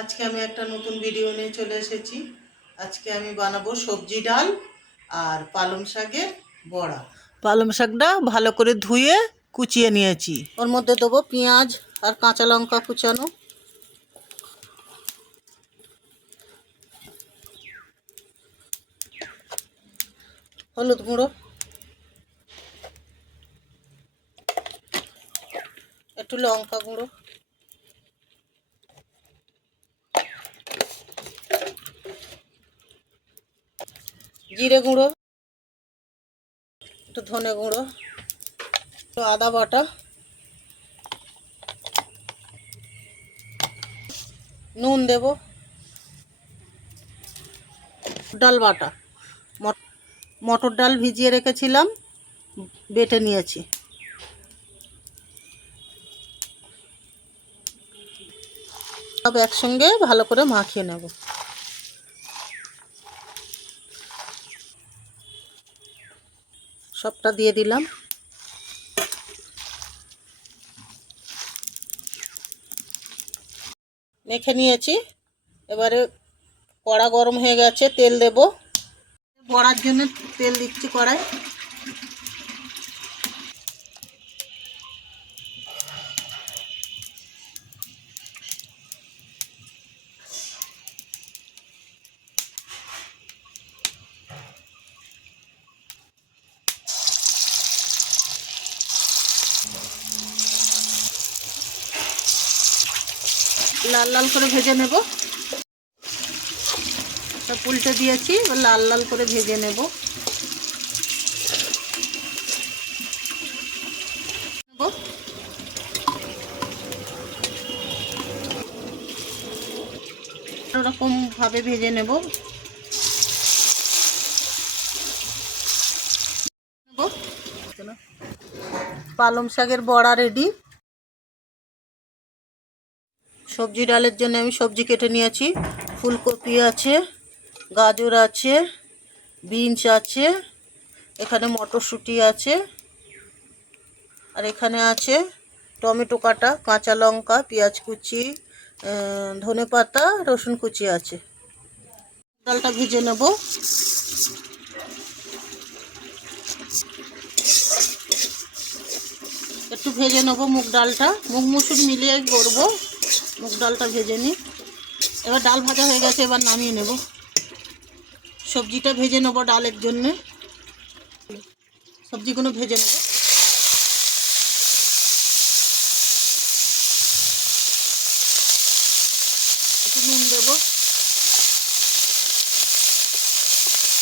আজকে আমি একটা নতুন ভিডিও নিয়ে চলে এসেছি। আজকে আমি বানাবো সবজি ডাল আর পালং শাকের বড়া। পালং শাকটা ভালো করে ধুয়ে কুচিয়ে নিয়েছি। ওর মধ্যে দেবো পেঁয়াজ আর কাঁচা লঙ্কা কুচানো, হলুদ গুঁড়ো, একটু লঙ্কা গুঁড়ো, জিরে গুঁড়ো, একটু ধনে গুঁড়ো, একটু আদা বাটা, নুন দেব, ডাল বাটা, মটর ডাল ভিজিয়ে রেখেছিলাম, বেটে নিয়েছি। সব একসঙ্গে ভালো করে মাখিয়ে নেব। সবটা দিয়ে দিলাম। মেখে নিয়েছি। এবারে কড়া গরম হয়ে গেছে, তেল দেব। বড়ার জন্য তেল দিচ্ছি কড়াই। লাল লাল করে ভেজে নেব। সব উল্টে দিয়েছি, লাল লাল করে ভেজে নেব। এরকম ভাবে ভেজে নেব। পালং শাকের বড়া রেডি। সবজি ডালের জন্য আমি সবজি কেটে নিয়েছি। ফুলকপি আছে, গাজর আছে, বিনস আছে, এখানে মটরশুঁটি আছে, আর এখানে আছে টমেটো কাটা, কাঁচা লঙ্কা, পেঁয়াজ কুচি, ধনে পাতা, রসুন কুচি আছে। ডালটা ভেজে নেব। একটু ভেজে নেব মুগ ডালটা, মুগ মুসুর মিলিয়ে করব। মুগ ডালটা ভেজে নিই। এবার ডাল ভাজা হয়ে গেছে, এবার নামিয়ে নেব। সবজিটা ভেজে নেব ডালের জন্যে। সবজিগুলো ভেজে নেব। একটু নুন দেব,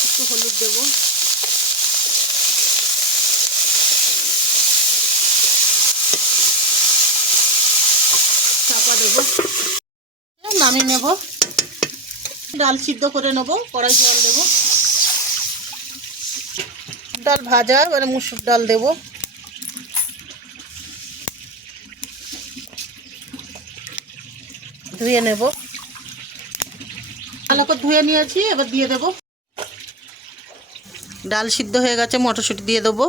একটু হলুদ দেব, চাপা দেব, নামিয়ে নেব। ডাল সিদ্ধ করে নেব, কড়াই জল দেব। ডাল ভাজা, এবারে মুসুর ডাল দেব। ধুয়ে নেব। ভালো করে ধুয়ে নিয়েছি, এবার দিয়ে দেব। ডাল সিদ্ধ হয়ে গেছে, মটরশুঁটি দিয়ে দেবো।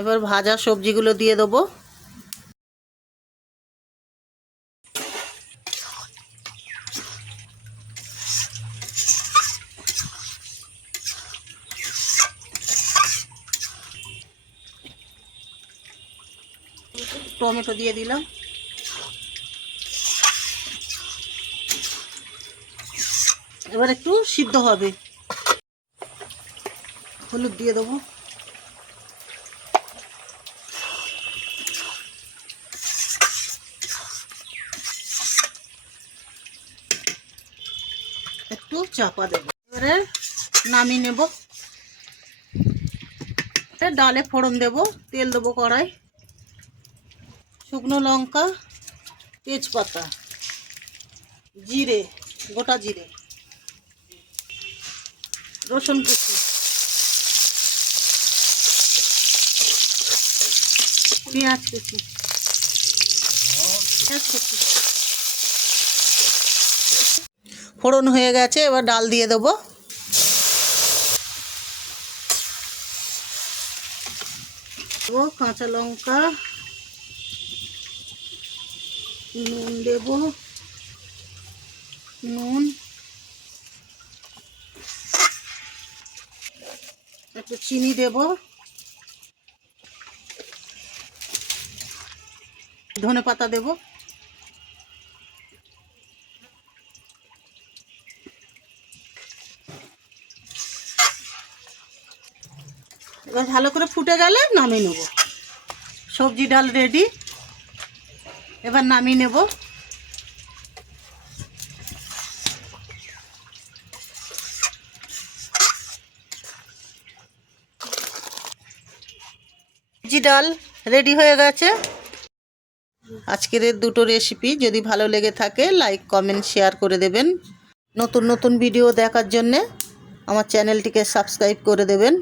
এবার ভাজা সবজিগুলো দিয়ে দেবো। টমেটো দিয়ে দিলাম। এবার একটু সিদ্ধ হবে। হলুদ দিয়ে দেবো। একটু চাপা দেবো। এবারে নামিয়ে নেব। ডালে ফোড়ন দেব, তেল দেবো কড়াই, শুকনো লঙ্কা, তেজপাতা, জিরে, গোটা জিরে, রসুন কুচি, পেঁয়াজ কুচি, ফোড়ন হয়ে গেছে, এবার ডাল দিয়ে দেবো। কাঁচা লঙ্কা, নুন দেব, নুন, একটু চিনি দেব, ধনেপাতা দেব, এবার ভালো করে ফুটে গেলে নামিয়ে নেব। সবজি ডাল রেডি, এবার নামিয়ে নেব। সবজি ডাল রেডি হয়ে গেছে। আজকের এই দুটো রেসিপি যদি ভালো লেগে থাকে লাইক কমেন্ট শেয়ার করে দেবেন। নতুন নতুন ভিডিও দেখার জন্যে আমার চ্যানেলটিকে সাবস্ক্রাইব করে দেবেন।